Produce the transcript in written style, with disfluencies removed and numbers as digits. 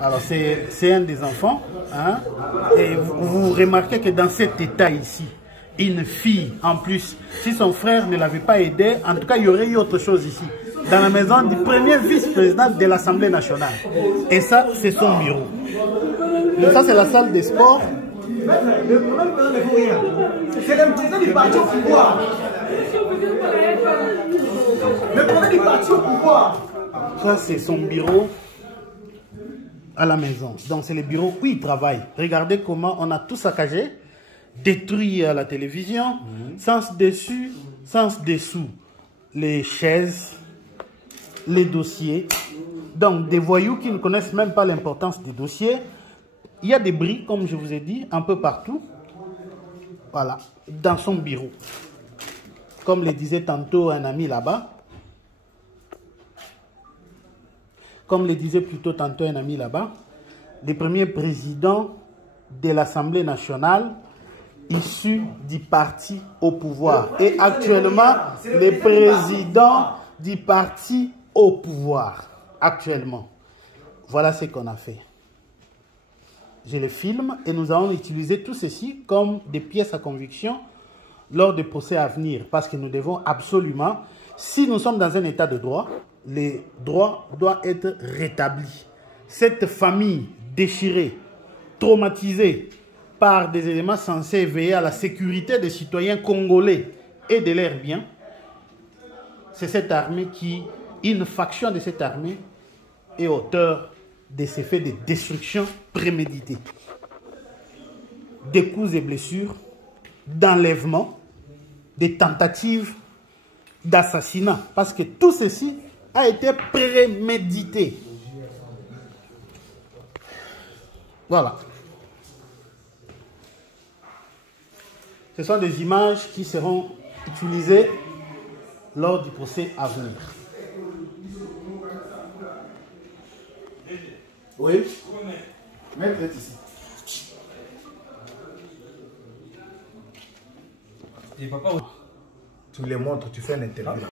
Alors c'est un des enfants. Hein, et vous remarquez que dans cet état ici, une fille en plus, si son frère ne l'avait pas aidé, en tout cas il y aurait eu autre chose ici. Dans la maison du premier vice-président de l'Assemblée nationale. Et ça, c'est son bureau. Donc ça, c'est la salle des sports. C'est le président du parti au pouvoir. Le président du parti au pouvoir. Ça, c'est son bureau à la maison. Donc, c'est le bureau où il travaille. Regardez comment on a tout saccagé, détruit la télévision, sens dessus, sens dessous. Les chaises, les dossiers. Donc, des voyous qui ne connaissent même pas l'importance des dossiers. Il y a des bris, comme je vous ai dit, un peu partout. Voilà, dans son bureau. Comme le disait tantôt un ami là-bas. Comme le disait plutôt tantôt un ami là-bas. Le premier président de l'Assemblée nationale issu du parti au pouvoir. Et actuellement, le président du parti au pouvoir. Actuellement. Voilà ce qu'on a fait. Je le filme et nous allons utiliser tout ceci comme des pièces à conviction lors des procès à venir. Parce que nous devons absolument, si nous sommes dans un état de droit, les droits doivent être rétablis. Cette famille déchirée, traumatisée par des éléments censés veiller à la sécurité des citoyens congolais et de leurs biens, c'est cette armée qui, une faction de cette armée, est auteur de ces faits de destruction préméditée. Des coups et blessures, d'enlèvement, des tentatives d'assassinat. Parce que tout ceci a été prémédité. Voilà. Ce sont des images qui seront utilisées lors du procès à venir. Oui. Maître est ici. Et papa, tu me les montres, tu fais une interview.